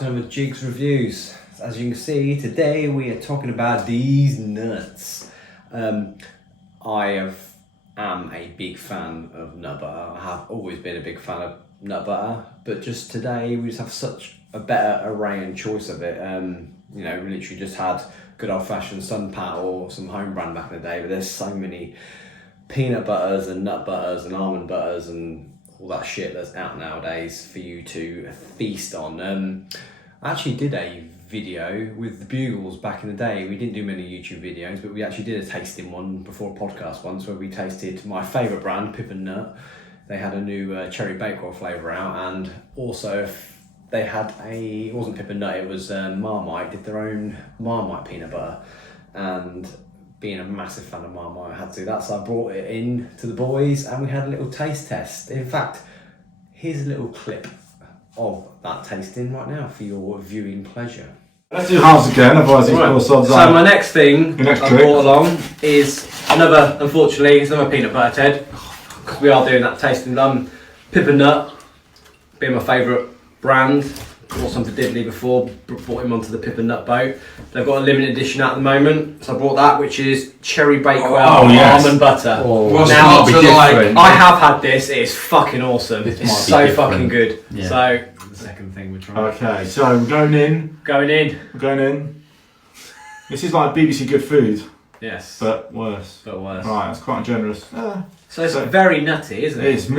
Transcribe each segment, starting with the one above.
to another Jigs Reviews. As you can see, today we are talking about these nuts. I am a big fan of nut butter. I have always been a big fan of nut butter, but just today we just have such a better array and choice of it. We literally just had good old fashioned Sunpat or some home brand back in the day, but there's so many peanut butters and nut butters and almond butters and all that shit that's out nowadays for you to feast on. I actually did a video with the Bugles back in the day. We didn't do many YouTube videos, but we actually did a tasting one before a podcast once where we tasted my favourite brand, Pip and Nut. They had a new cherry bakewell flavour out, and also they had it wasn't Pip and Nut, it was Marmite, did their own Marmite peanut butter. And being a massive fan of Marmite, I had to do that, so I brought it in to the boys and we had a little taste test. In fact, here's a little clip of that tasting right now for your viewing pleasure. Let's do halves again, otherwise it's more sods. So my next thing I brought along is unfortunately, it's another peanut butter Ted, because we are doing that tasting. Pip and Nut, being my favourite brand. Brought some for Diddley before, brought him onto the Pip and Nut boat. They've got a limited edition at the moment, so I brought that, which is cherry bakewell almond butter. Now, I have had this, it is fucking awesome. It's so fucking good. Yeah. So, the second thing we're trying. Okay, so we're going in. We're going in. This is like BBC Good Food. Yes. But worse. Right, that's quite generous. So it's very nutty, isn't it? It's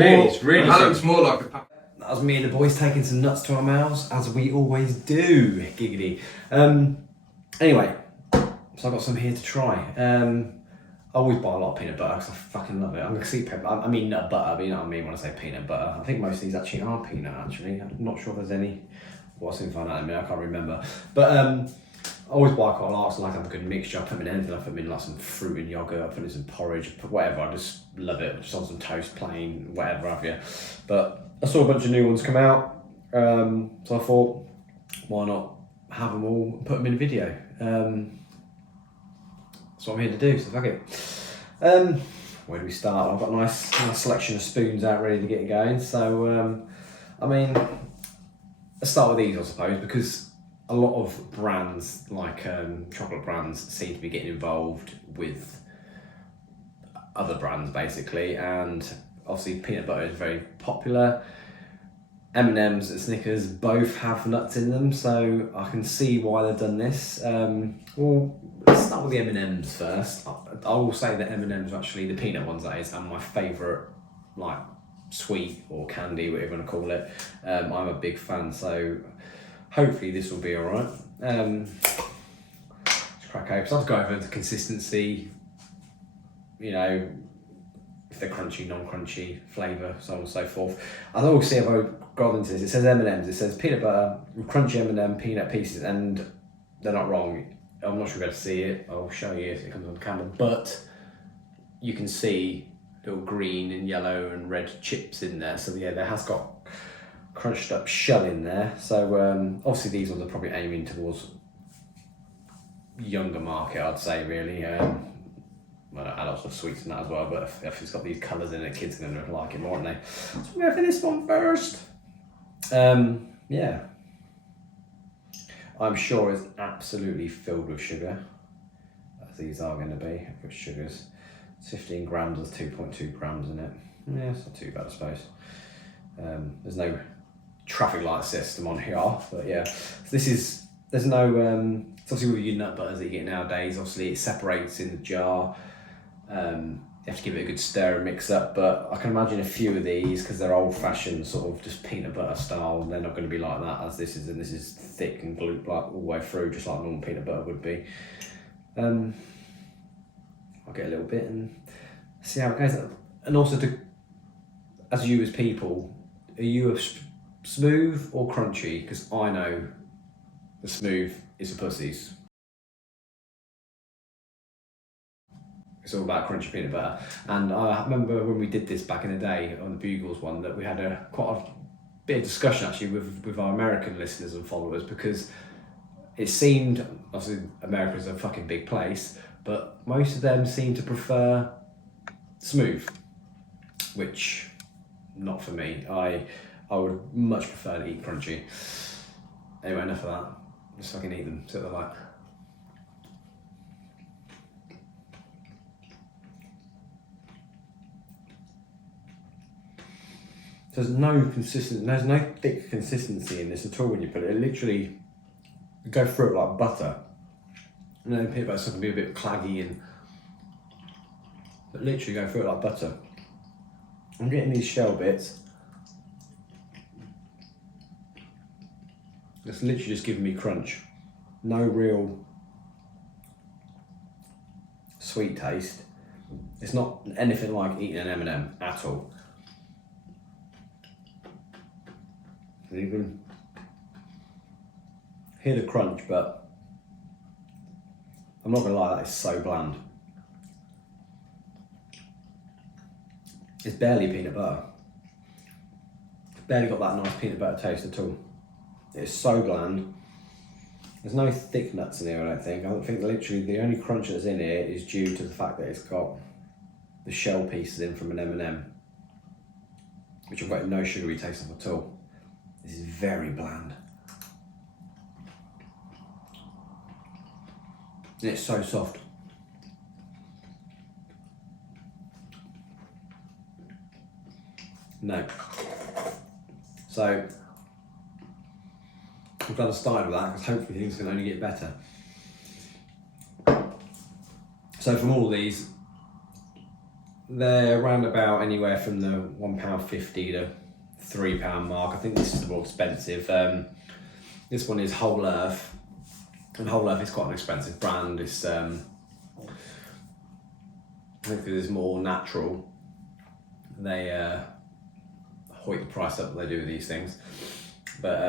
really that looks more like a... That was me and the boys taking some nuts to our mouths, as we always do. Giggity. Anyway, so I've got some here to try. I always buy a lot of peanut butter because I fucking love it. I'm gonna see I mean nut butter, but you know what I mean when I say peanut butter. I think most of these actually are peanut. Actually, I'm not sure if there's any. Well, I'll soon find out in a minute. I can't remember. But I always buy quite a lot. So I like to have a good mixture. I put them in anything. I put them in like some fruit and yogurt. I put in some porridge. Put whatever. I just love it. Just on some toast, plain, whatever have you. But I saw a bunch of new ones come out, so I thought, why not have them all and put them in a video? That's what I'm here to do, so fuck it. Where do we start? I've got a nice selection of spoons out ready to get going. So, let's start with these, I suppose, because a lot of brands, like chocolate brands, seem to be getting involved with other brands, basically, and obviously peanut butter is very popular. M&M's and Snickers both have nuts in them, so I can see why they've done this. Well, let's start with the M&M's first. I will say that M&M's are actually, the peanut ones that is, are my favourite, like, sweet or candy, whatever you want to call it. I'm a big fan, so hopefully this will be alright. Let's crack open. So I've got over the consistency, if they're crunchy, non-crunchy, flavour, so on and so forth. I will see if I got into this. It says M&M's, it says peanut butter, crunchy M&M, peanut pieces, and they're not wrong. I'm not sure you're going to see it. I'll show you if it comes on camera, but you can see little green and yellow and red chips in there. So yeah, there has got crunched up shell in there. So obviously these ones are probably aiming towards younger market, I'd say, really. Well, adults love sweets and that as well, but if it's got these colours in it, kids are going to like it more, aren't they? So we're going for this one first. Yeah. I'm sure it's absolutely filled with sugar, as these are going to be, with sugars. It's 15 grams, there's 2.2 grams in it. Yeah, it's not too bad, I suppose. There's no traffic light system on here, but yeah. So there's no, it's obviously with your nut butters that you get nowadays, obviously it separates in the jar. You have to give it a good stir and mix up, but I can imagine a few of these, because they're old fashioned sort of just peanut butter style, they're not going to be like that as this is, and this is thick and glued like all the way through, just like normal peanut butter would be. I'll get a little bit and see how it goes. And also, as you as people, are you a smooth or crunchy? Because I know the smooth is for pussies. It's all about crunchy peanut butter. And I remember when we did this back in the day on the Bugles one, that we had quite a bit of discussion actually with our American listeners and followers, because it seemed, obviously America's a fucking big place, but most of them seem to prefer smooth, which not for me. I would much prefer to eat crunchy. Anyway, enough of that. Just fucking eat them, see what they're like. There's no thick consistency in this at all when you put it. It literally, you go through it like butter. And then peanut butter stuff can be a bit claggy but literally go through it like butter. I'm getting these shell bits. It's literally just giving me crunch. No real sweet taste. It's not anything like eating an M&M at all. You can hear the crunch, but I'm not gonna lie, that is so bland. It's barely peanut butter. It's barely got that nice peanut butter taste at all. It's so bland. There's no thick nuts in here, I don't think. I don't think literally the only crunch that's in here is due to the fact that it's got the shell pieces in from an M&M, which I've got no sugary taste of at all. This is very bland. And it's so soft. No. So, I'm glad I started with that because hopefully things can only get better. So from all of these, they're around about anywhere from the £1.50 to £3 mark. I think this is the more expensive. This one is Whole Earth, and Whole Earth is quite an expensive brand. It's I think it is more natural. They hoik the price up that they do with these things. But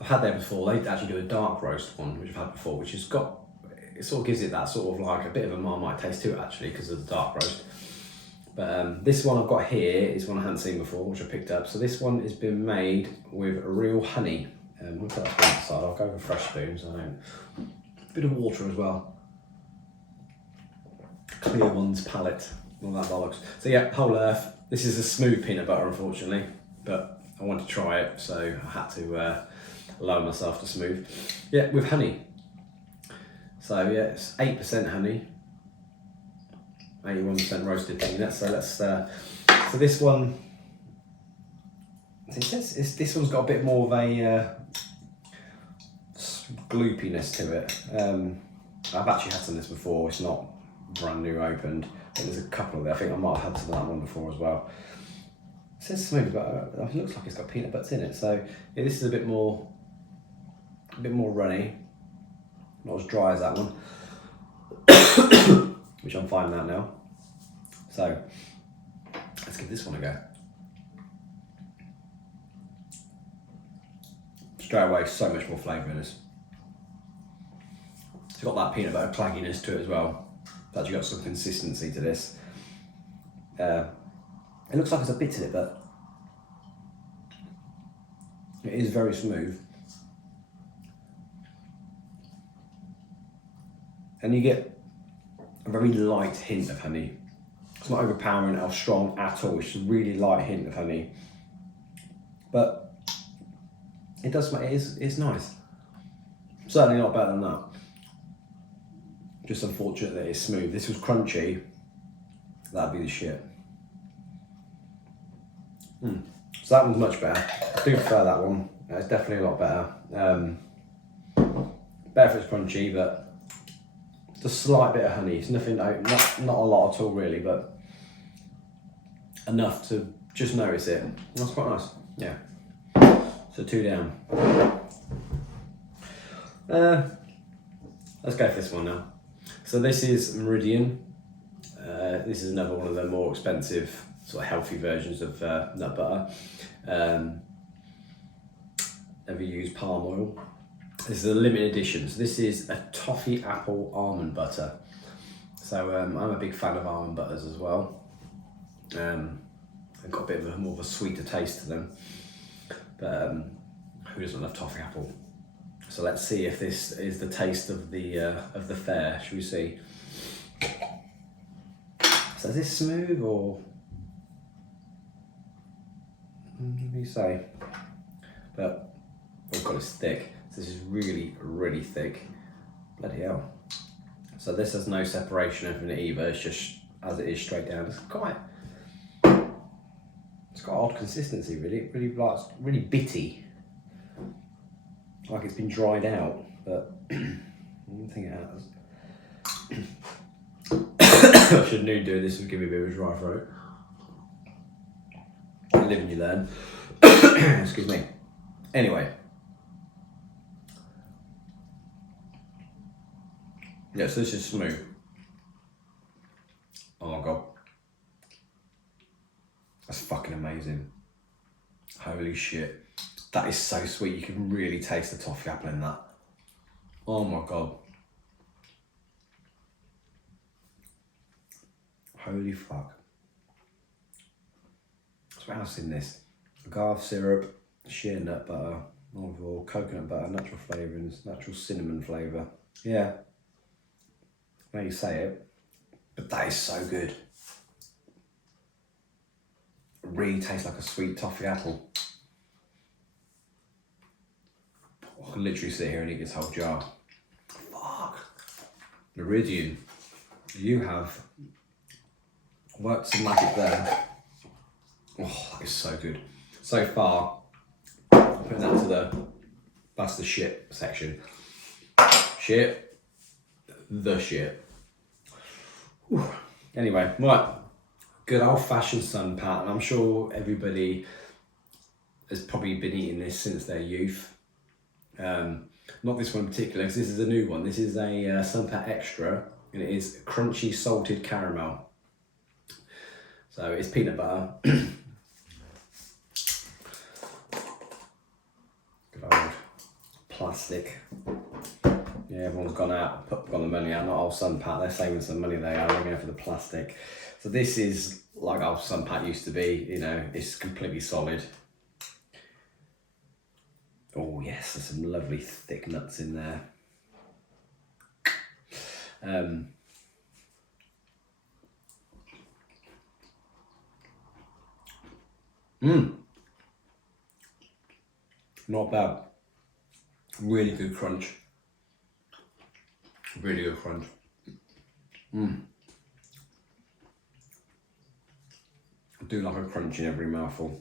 I've had there before. They actually do a dark roast one, which I've had before, which has got, it sort of gives it that sort of like a bit of a Marmite taste to it actually because of the dark roast. But this one I've got here is one I hadn't seen before, which I picked up. So this one has been made with real honey. We'll put that spoon aside. I'll go with fresh spoons. I don't. A bit of water as well. Clear one's palate. All that bollocks. So yeah, Whole Earth. This is a smooth peanut butter, unfortunately, but I wanted to try it, so I had to allow myself to smooth. Yeah, with honey. So yeah, it's 8% honey. 81% roasted peanuts. So let's. So this one. This one's got a bit more of a gloopiness to it. I've actually had some of this before. It's not brand new opened. But there's a couple of them. I think I might have had some of that one before as well. It says smooth, but it looks like it's got peanut butts in it. So yeah, this is a bit more runny. Not as dry as that one. Which I'm finding out now. So let's give this one a go. Straight away, so much more flavour in this. It's got that peanut butter clagginess to it as well. It's actually got some consistency to this. It looks like there's a bit in it, but it is very smooth. And you get a very light hint of honey. It's not overpowering or strong at all. It's just a really light hint of honey. But it does smell, it's nice. Certainly not better than that. Just unfortunate that it's smooth. This was crunchy. That'd be the shit. So that one's much better. I do prefer that one. It's definitely a lot better. Better if it's crunchy, but just a slight bit of honey. It's nothing, not a lot at all really, but enough to just notice it. That's quite nice. Yeah. So 2 down. Let's go for this one now. So this is Meridian. This is another one of the more expensive, sort of healthy versions of nut butter. Never use palm oil. This is a limited edition. So this is a Toffee apple almond butter. So I'm a big fan of almond butters as well. They've got a bit of more of a sweeter taste to them. But who doesn't love toffee apple? So let's see if this is the taste of the fair. Shall we see? So is this smooth or what do you say? But oh god, it's thick. This is really, really thick. Bloody hell. So this has no separation from it either, it's just as it is straight down. It's got odd consistency really, really bitty. Like it's been dried out, but I don't think it has. I should knew doing this would give me a bit of a dry throat. You live and you learn. Excuse me. Anyway. Yeah, so this is smooth. Oh my god. That's fucking amazing. Holy shit. That is so sweet. You can really taste the toffee apple in that. Oh my god. Holy fuck. So what else in this? Agave syrup, shea nut butter, olive oil, coconut butter, natural flavourings, natural cinnamon flavour. Yeah. Now you say it, but that is so good. It really tastes like a sweet toffee apple. I can literally sit here and eat this whole jar. Fuck. Meridian, you have worked some magic there. Oh, that is so good. So far, I'm putting that to that's the shit section. Shit. The shit. Whew. Anyway, right. Good old fashioned sun pat, and I'm sure everybody has probably been eating this since their youth. Not this one in particular, because this is a new one. This is a sun pat extra, and it is crunchy salted caramel. So it's peanut butter. Good old plastic. Yeah, everyone's gone out, gone the money out, not old sun pat. They're saving some money. They are. They're going for the plastic. So this is like old sun pat used to be. You know, it's completely solid. Oh yes, there's some lovely thick nuts in there. Not bad. Really good crunch. Really good crunch. I do like a crunch in every mouthful.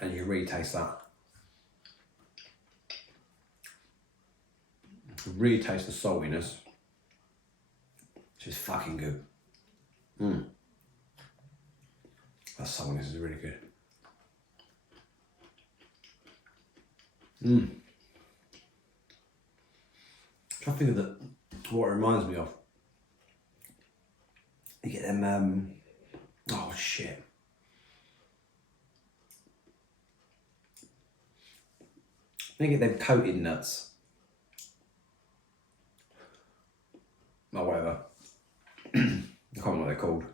And you can really taste that. You can really taste the saltiness. Which is fucking good. That saltiness is really good. I think that what it reminds me of. You get them, oh shit. You get them coated nuts. Or whatever. I can't remember what they're called.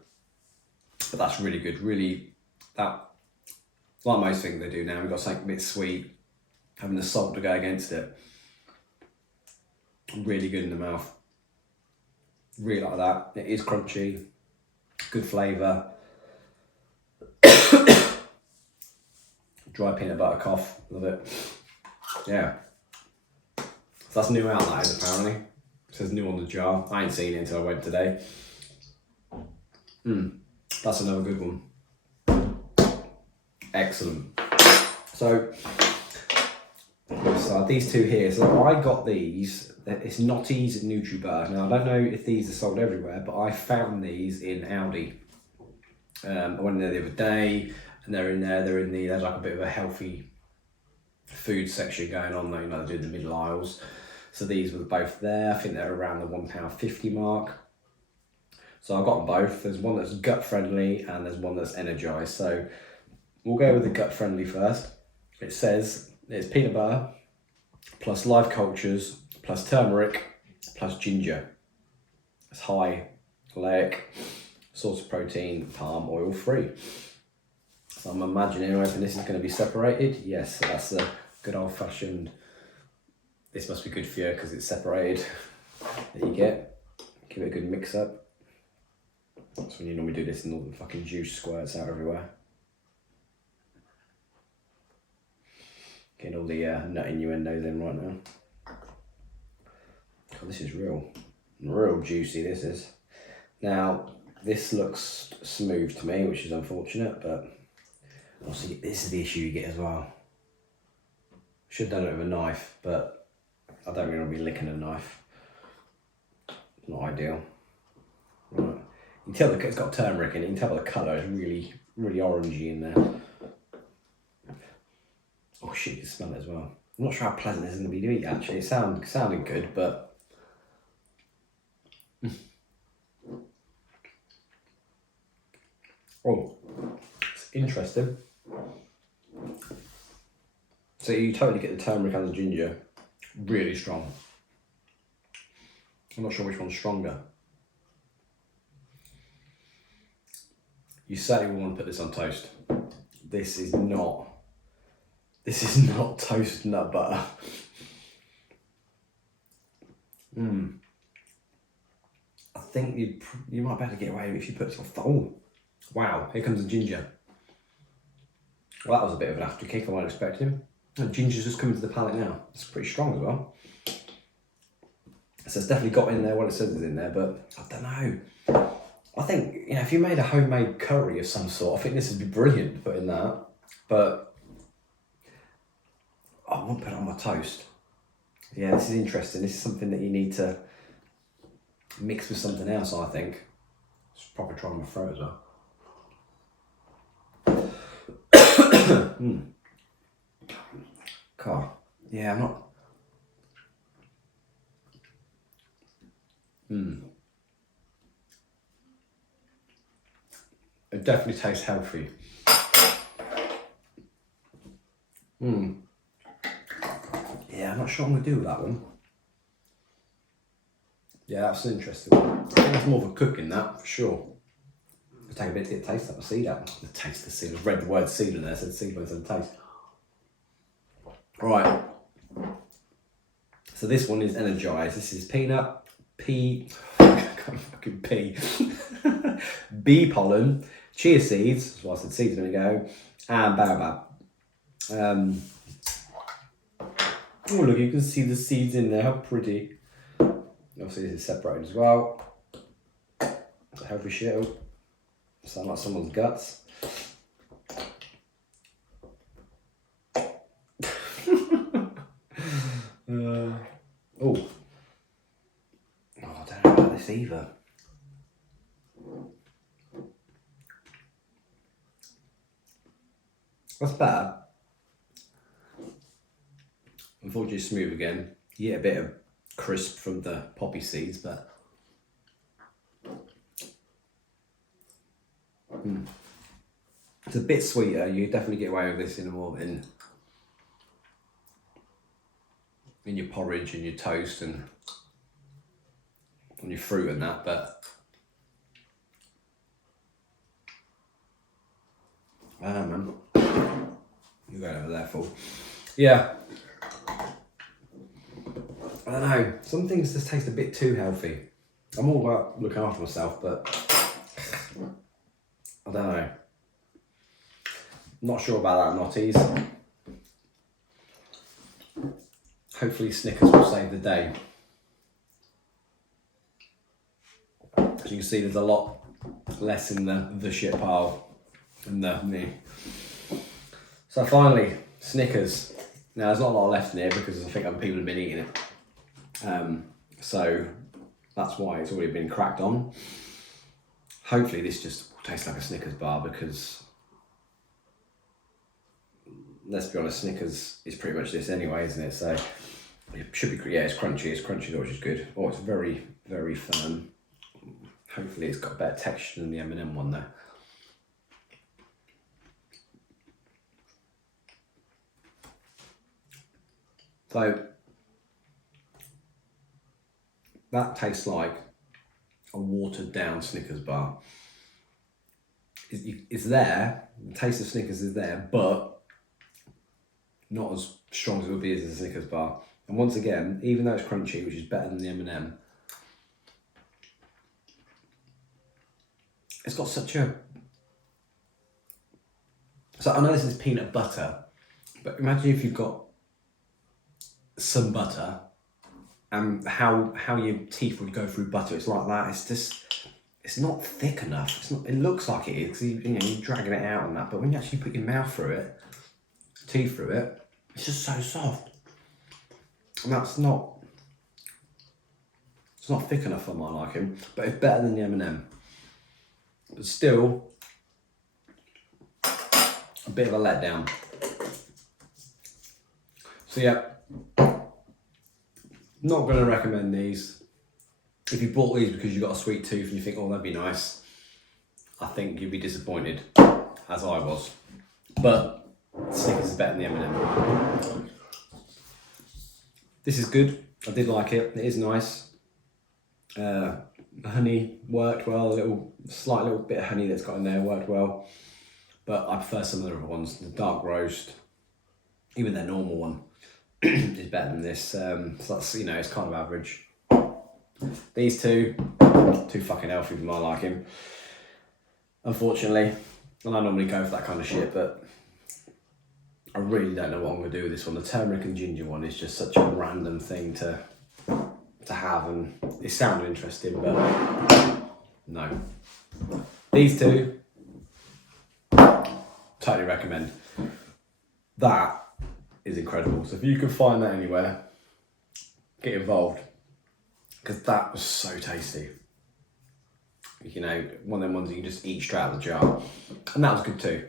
But that's really good. Really, that, like most things they do now, we've got something a bit sweet. Having the salt to go against it. Really good in the mouth. Really like that. It is crunchy. Good flavour. Dry peanut butter cough. Love it. Yeah. So that's new out, that is apparently. It says new on the jar. I ain't seen it until I went today. That's another good one. Excellent. So these two here. So I got these. It's Notties NutriBar. Now I don't know if these are sold everywhere, but I found these in Aldi. I went in there the other day, and they're in there. There's like a bit of a healthy food section going on. You know, they do the middle aisles. So these were both there. I think they're around the £1.50 mark. So I got them both. There's one that's gut friendly and there's one that's energized. So we'll go with the gut friendly first. It says it's peanut butter plus live cultures plus turmeric plus ginger. It's high oleic, source of protein, palm oil free. So I'm imagining this is going to be separated. Yes, so that's a good old fashioned. This must be good for you because it's separated. That you get. Give it a good mix up. That's when you normally do this and all the fucking juice squirts out everywhere. Getting all the nut innuendos in right now. God, this is real juicy, this is. Now, this looks smooth to me, which is unfortunate, but obviously this is the issue you get as well. Should have done it with a knife, but I don't really want to be licking a knife. Not ideal. Right. You can tell it's got turmeric in it, you can tell by the colour, it's really, really orangey in there. Oh shit, you can smell it as well. I'm not sure how pleasant this is going to be to eat actually. It sounded good, but oh, it's interesting. So you totally get the turmeric and the ginger, really strong. I'm not sure which one's stronger. You certainly want to put this on toast. This is not toast nut butter. I think you might be able to get away with it if you put some. Oh, wow! Here comes the ginger. Well, that was a bit of an after kick. I wasn't expecting. And ginger's just coming to the palate now. It's pretty strong as well. So it's definitely got in there what it says is in there, but I don't know. I think, if you made a homemade curry of some sort, I think this would be brilliant to put in that. But I won't put it on my toast. Yeah, this is interesting. This is something that you need to mix with something else, I think. It's probably trying my throat as well. God, yeah, I'm not. It definitely tastes healthy. Yeah, I'm not sure what I'm going to do with that one. Yeah, that's an interesting one. I think it's more of a cooking that, for sure. I'll take a bit to get a taste of the seed out. The taste of the seed. I've read the word seed in there, so the seed went to the taste. Right. So this one is energized. This is peanut, I can't fucking pee. Bee pollen, chia seeds, that's why I said seeds a minute ago, and baobab. Oh look, you can see the seeds in there, how pretty. Obviously this is separated as well. It's a healthy shit. Oh, sound like someone's guts. I don't know about this either. That's better. Unfortunately, smooth again. You get a bit of crisp from the poppy seeds, but it's a bit sweeter. You definitely get away with this in your porridge and your toast and on your fruit and that, but man, you're going over there full. Yeah, I don't know, some things just taste a bit too healthy. I'm all about looking after myself, but I don't know. Not sure about that Notties. Hopefully Snickers will save the day. As you can see, there's a lot less in the shit pile than me. So finally, Snickers. Now there's not a lot left in here because I think other people have been eating it. So that's why it's already been cracked on. Hopefully this just tastes like a Snickers bar because, let's be honest, Snickers is pretty much this anyway, isn't it? So it should be, yeah, it's crunchy, which is good. Oh, it's very, very firm. Hopefully it's got better texture than the M&M one though. So that tastes like a watered down Snickers bar. It's there, the taste of Snickers is there, but not as strong as it would be as a Snickers bar. And once again, even though it's crunchy, which is better than the M&M, it's got such a... So I know this is peanut butter, but imagine if you've got some butter, and how your teeth would go through butter. It's like that. It's just, it's not thick enough. It's not. It looks like it is because you're dragging it out and that. But when you actually put your mouth through it, teeth through it, it's just so soft. And that's not. It's not thick enough for my liking, but it's better than the M&M. But still, a bit of a letdown. So yeah, not going to recommend these. If you bought these because you got a sweet tooth and you think, oh, that'd be nice, I think you'd be disappointed, as I was. But Snickers is better than the M&M. This is good. I did like it. It is nice. The honey worked well. Slight little bit of honey that's got in there worked well. But I prefer some of the other ones. The dark roast, even their normal one, is better than this. So that's, it's kind of average. These two, too fucking healthy for my liking, unfortunately. And I normally go for that kind of shit, but I really don't know what I'm going to do with this one. The turmeric and ginger one is just such a random thing to have, and it sounded interesting, but no. These two, totally recommend. That is incredible. So if you can find that anywhere, get involved, because that was so tasty. One of them ones that you can just eat straight out of the jar, and that was good too.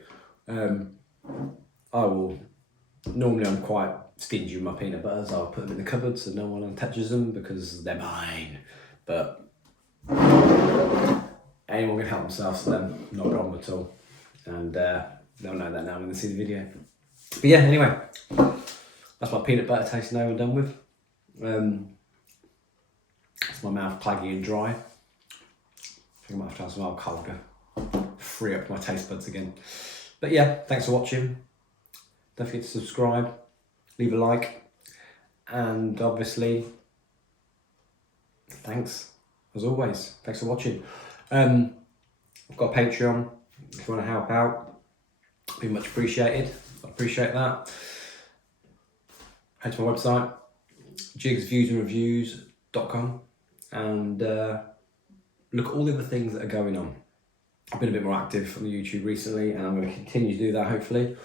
Normally I'm quite stingy with my peanut butters. I'll put them in the cupboard so no one touches them because they're mine. But anyone can help themselves to them, no problem at all. And they'll know that now when they see the video. But yeah, anyway, that's my peanut butter tasting over and done with. It's my mouth claggy and dry. I think I might have to have some alcohol to free up my taste buds again. But yeah, thanks for watching. Don't forget to subscribe, leave a like, and obviously, thanks, as always. Thanks for watching. I've got a Patreon, if you want to help out, it'd be much appreciated. I appreciate that. Head to my website, jigsviewsandreviews.com, and look at all the other things that are going on. I've been a bit more active on the YouTube recently, and I'm going to continue to do that, hopefully,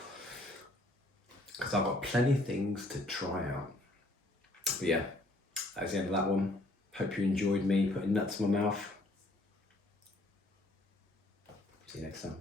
because I've got plenty of things to try out. But yeah, that's the end of that one. Hope you enjoyed me putting nuts in my mouth. See you next time.